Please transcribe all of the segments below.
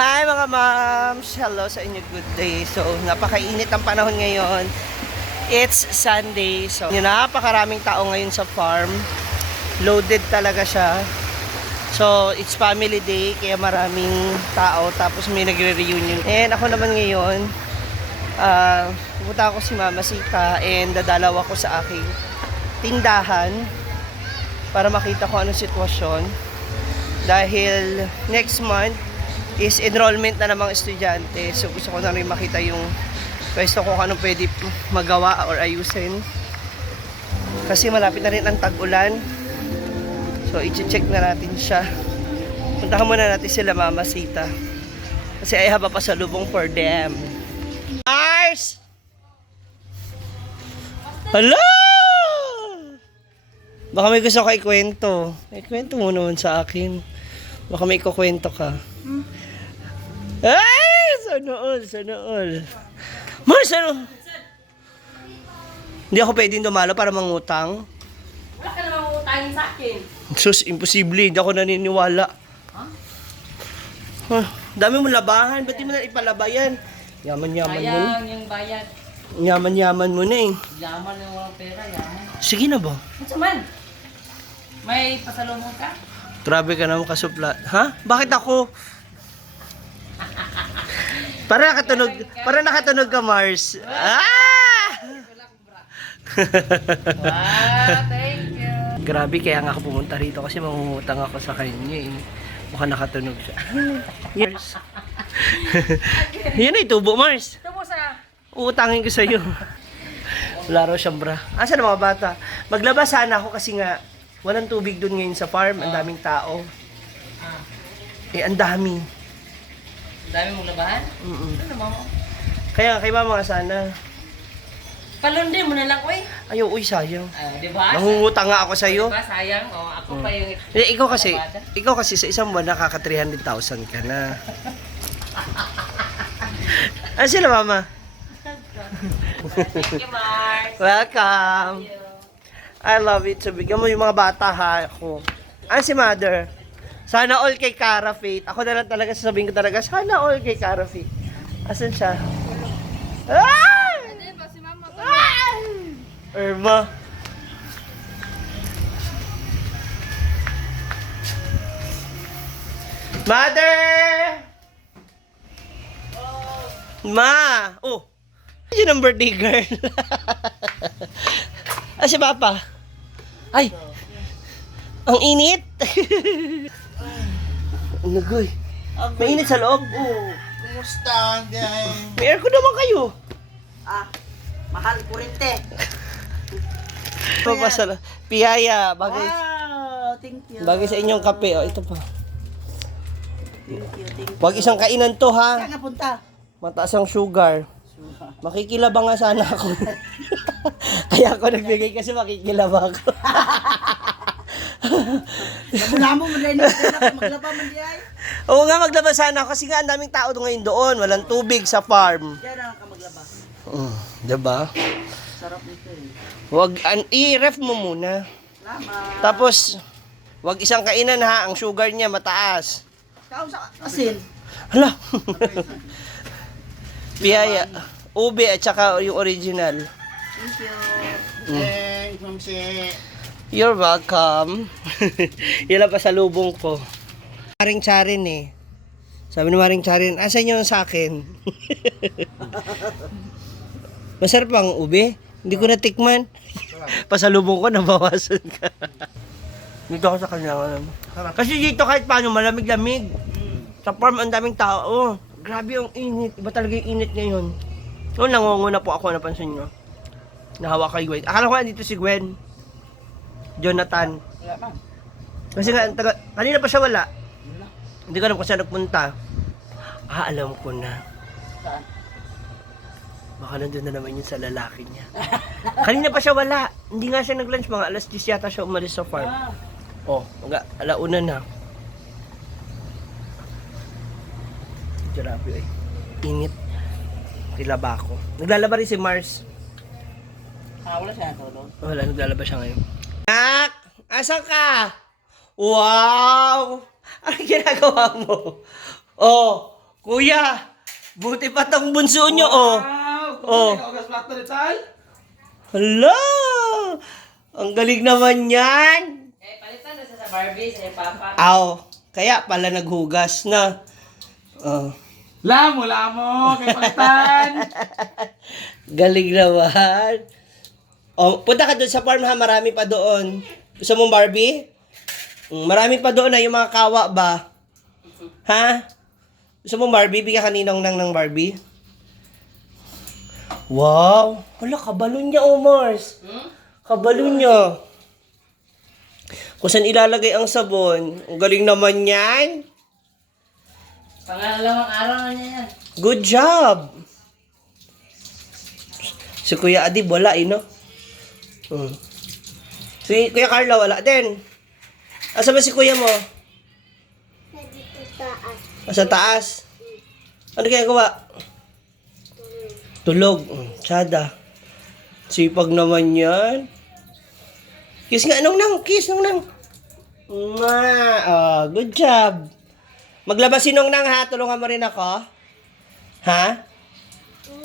Hi mga moms! Hello sa inyo, good day. So, napakainit ang panahon ngayon. It's Sunday. So, napakaraming tao ngayon sa farm. Loaded talaga siya. So, it's family day, kaya maraming tao. Tapos may nagre-reunion. And ako naman ngayon, pupunta ako si Mama Sita and dadalaw ako sa aking tindahan para makita ko anong sitwasyon. Dahil next month is enrollment na ng mga estudyante. So gusto ko na rin makita yung pwesto ko kung anong pwede magawa or ayusin. Kasi malapit na rin ang tag-ulan. So i-check na natin siya. Puntahan muna natin sila Mama Sita. Kasi I have a pasalubong for them. Mars! Hello! Baka may gusto ka ikwento. Ikwento mo naman sa akin. Baka may ikukwento ka. Ay! Sana all. Mars, ano? Hindi ako pwedeng dumalo para mangutang. Wala ka namang utangin sa akin. Sus, imposible. Hindi ako naniniwala. Huh? Dami mo labahan. Ba't di mo na ipalaba yan? Yaman-yaman mo na. Sayang yung bayad. Yaman-yaman mo na eh. Yaman yung walang pera, yaman. Sige na ba? Ano man? May pasalubong ka? Grabe ka naman kasuplat. Ha? Bakit ako? Para nakatunog ka, Mars. Ah! Wow, thank you. Grabe, kaya nga ako pumunta rito kasi mangungutang ako sa kanya eh. Mukhang nakatunog siya. Yes. Yan ay tubo, Mars. Ito mo sa... Uutangin ko sa'yo. Wala raw siyang bra. Asa na mga bata? Maglaba sana ako kasi nga walang tubig doon ngayon sa farm. Ang daming tao. Eh, ang dami. Ang dami mong labahan? Ano mo? Kaya kay mama nga sana. Palundin mo na lang, uy. Ayaw, uy, sayang. Di ba? Nangungutang nga ako sa'yo. Diba, sayang? O, ako pa yung... Eh, ikaw kasi sa isang buwan nakaka 300,000 ka na. Ano sila, mama? Thank you, Mars. Welcome. Thank you. I love it. So, bigyan mo yung mga bata, ha, ako. Ano si mother? Sana all kay Cara Faith. Ako na lang talaga sasabihin ko talaga, sana all kay Cara Faith. Asan siya? Ah! Irma. Mother! Ma! Oh! Yun ang birthday girl. Ah, si Papa. Ay! Ang init! Ano, goy? May init sa loob? Kumusta, guys? May aircon naman kayo. Mahal kurente. Papasala. Piyaya. Bagay, Wow, thank you. bagay sa inyong kape. Oh, ito pa. Thank you. Huwag isang kainan to, ha? Saan napunta? Mataas ang sugar. Makikilabang nga sana ako. Kaya ako nagbigay kasi makikilabang ako. Mula mo rin maglaba man di ay. Oo nga, maglaba sana ako kasi nga ang daming tao ngayon doon. Walang tubig sa farm. Diyan na ka maglaba. Diba? Sarap nito eh. I-ref mo muna. Salamat. Tapos, wag isang kainan ha. Ang sugar niya mataas. Kaon sa asin. Hala. Piyaya. Ube at saka yung original. Thank you. Thanks, Mamsi. You're welcome. Yan ang pasalubong ko. Maring Charin eh. Sabi ni Maring Charin, asan yung sa akin? Masarap bang ube? Hindi ko natikman. Pasalubong ko, nabawasan ka. Dito ako sa kanya. Kasi dito kahit paano malamig-lamig. Sa farm ang daming tao. Grabe ang init. Iba talaga yung init ngayon. So, nangunguna po ako, napansin nyo. Nahawa kay Gwen. Akala ko dito si Gwen. Jonathan. Wala na. Kasi nga, kanina pa siya wala. Hindi ko alam kung saan nagpunta. Alam ko na. Saan? Baka nandun na naman yun sa lalaki niya. Kanina pa siya wala. Hindi nga siya nag-lunch. Mga alas 10 yata siya umalis sa farm. Oh, mga alauna na. Grabe eh. Init. Kilaba ako. Naglalaba rin si Mars. Wala siya natulog. Wala, naglalaba siya ngayon. Nak! Asan ka? Wow! Ano ginagawa mo? Oh, Kuya, buti pa tong bunso nyo, oh. Oh. Hala! Ang galing naman yan. Palitan na sa Barbie, sa Papa. Aw, kaya pala naghugas na. Oh. Lamo, kay palitan. Galing naman. Oh, punta ka doon sa farm ha, marami pa doon. Gusto mong Barbie? Marami pa doon na yung mga kawa ba? Ha? Gusto mong Barbie? Bigyan ka ninong ng Barbie? Wow! Wala, kabalon niya, Mars. Kabalon niya. Kung saan ilalagay ang sabon. Ang galing naman yan. Pangalawang araw na niya yan. Good job! Si Kuya Adib, wala no? Si Kuya Carla, wala din. Asa ba si Kuya mo? Dito taas. Sa taas. Ano kaya gawa? Tulog. Tsada. Sipag naman yan. Kiss nga, nung kiss, nung. Good job. Maglabas si Nong ha, tulungan mo rin ako. Ha?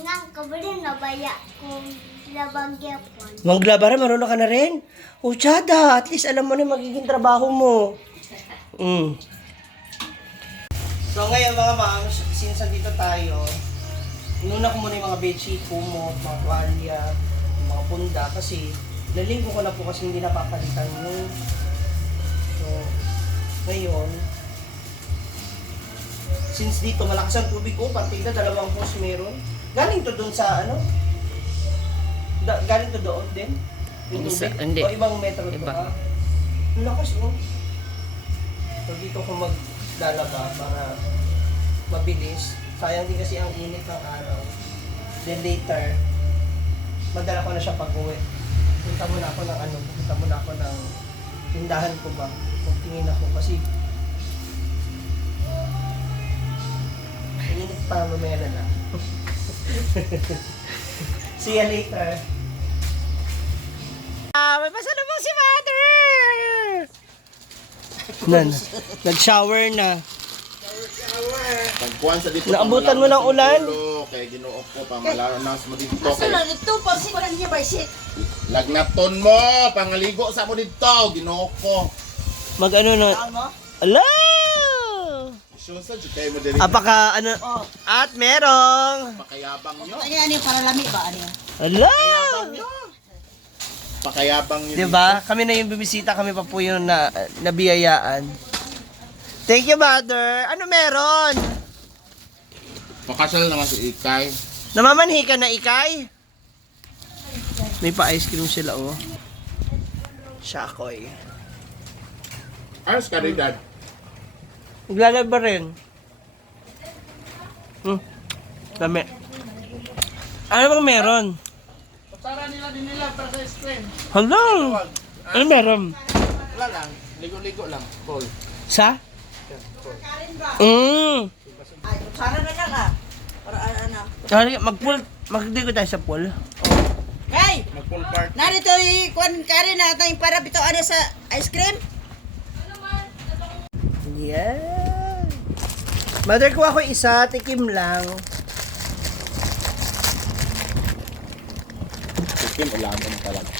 Nang kabulin na baya kung labang yapon. Maglabara, marunong ka na rin? O, tsada, at least alam mo na yung magiging trabaho mo. So ngayon mga moms, since dito tayo, inuna ko muna yung mga bedsheet, kumot, mga tuwalya, mga punda, kasi nalinggo ko na po kasi hindi napapalitan mo. So, ngayon, since dito malakas ang tubig ko, partida, 2 hose meron. Galing to doon sa ano? Galing to doon din? Yung tubig? Hindi. O ibang metro to Iba. ha? Ang lakas oh. So dito ko maglalaba para mabilis. Sayang din kasi ang init ng araw. Then later, madala ko na siya pag-uwi. Punta muna ako ng ano, punta muna ako ng tindahan ko ba. Tingin ako kasi init pa, mamaya na lang. See you later. May pasalubong si Mother! Nag-shower na. Pagkuhan sa dito. Naabutan mo ng ulan? Kaya ginuok ko, pamalanas mo dito. Ito po, sikuran niya ba si? Lagnaton mo, pangaligo sa mo dito. Ginuok ko. Mag-ano na? Ala! Susan, kayo mo din. Apaka ano? At merong! Pakayabang nyo. Ano yung para lami ba? Ano? Ala! Pakayabang nyo. Diba? Kami na yung bibisita, kami pa po yung nabiyayaan. Thank you, Mother. Ano meron? Pakasal naman si Ikay. Namamanhi ka na, Ikay? May pa-ice cream sila, oh. Shakoy. Ayos ka rin, Dad. Naglalaba rin. Dami. Ano bang meron? Para nila din nila para sa ice cream. Hala! Ano meron? Wala lang. Ligo-ligo lang. Cool. Sa? Sana na lang ah. Para ano. Magdigo tayo sa pool. Hey! Mag-pool park. Narito yung karin natin para bito ano sa ice cream. Yeah. Mother, kuha ko isa, tikim lang. Chicken, ulaman talaga.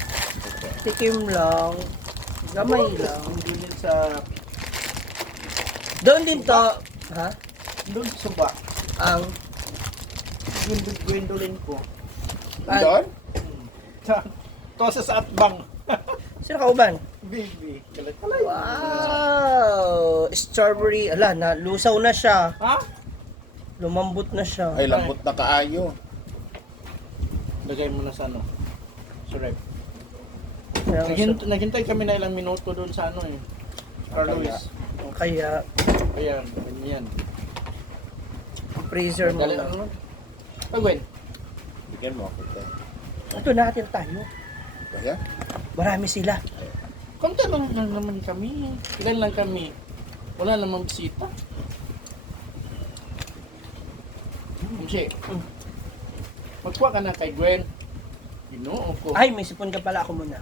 Tikim lang. Gamay lang. Doon sa... Doon din to. Ha? Doon sa suba. Ang... Gwendolyn ko. Ah. Doon? To sa atbang. Sino ka uban? Baby. Wow! Strawberry. Ala, lusaw na siya. Ha? Lumambot na siya. Ay, lambot na kaayo. Lagay mo na sa ano. Sa rep. Kaya, Naghintay kami na ilang minuto doon sa ano eh. Carlos. kaya Ayan, ganyan. freezer mo Dali lang. lang. Gwen. Bigyan mo ako ito. Ito, nakatira tayo. Kaya? Marami sila. Konti lang naman kami. Ilan lang kami. Wala namang bisita. Kasi, magkuha ka na kay Gwen. Ginoo ko. Ay, may sipon ka pala, ako muna.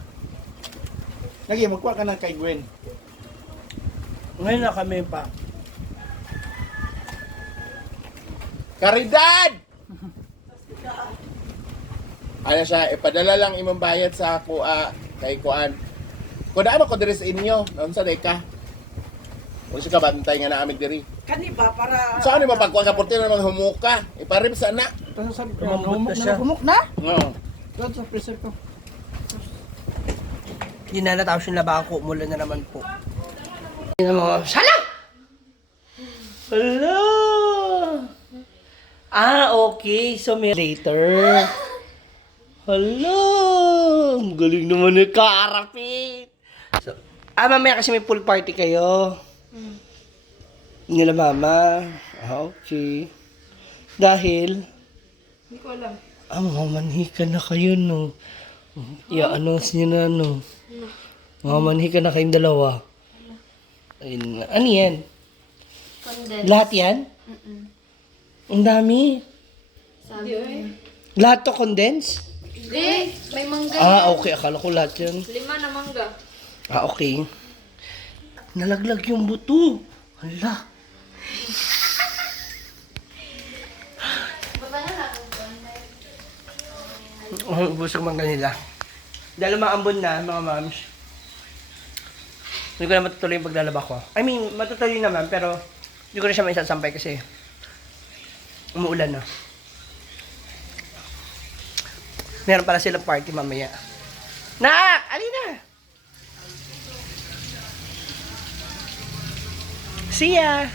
Lagi, magkuha ka na kay Gwen. Ngayon na kami pa. Karidad! Ano siya, ipadala lang imong bayad sa kuha kay kuan. Kung naman ko diri sa inyo, naon sa deka. Kung siya ka bantay nga namin diri. Kani ba para Saan ni mapagkuha ka portino ng humuka? Iparim sa na. Tapos sabi ko, Umambot na siya. humok na? Oo. doon sa freezer ko. Hindi na natapos yung labako. Mula na naman po. Hindi na mga... Salang! Hello! Okay. So, may later. Hello! Ang galing naman ni Karapit. So, mamaya kasi may pool party kayo. Nila mama. Okay. Dahil... Hindi ko alam. Mamanhika na kayo, no? I-announce nyo na, no? Mamanhika na kayong dalawa. Ayun na. Ano yan? Condensed. Lahat yan? Ang dami. Lahat to condense? Hindi, may mangga. Okay. Akala ko lahat yan. 5 na mangga. Okay. Nalaglag yung buto. Hala. Busog man kanila. Dahil umaambon na, mga moms. Hindi ko na matutuloy yung paglalaba ko. I mean, matutuloy naman, pero hindi ko na siya maisasampay kasi umuulan na. Meron pala sila party mamaya. Nak! Alina! See ya!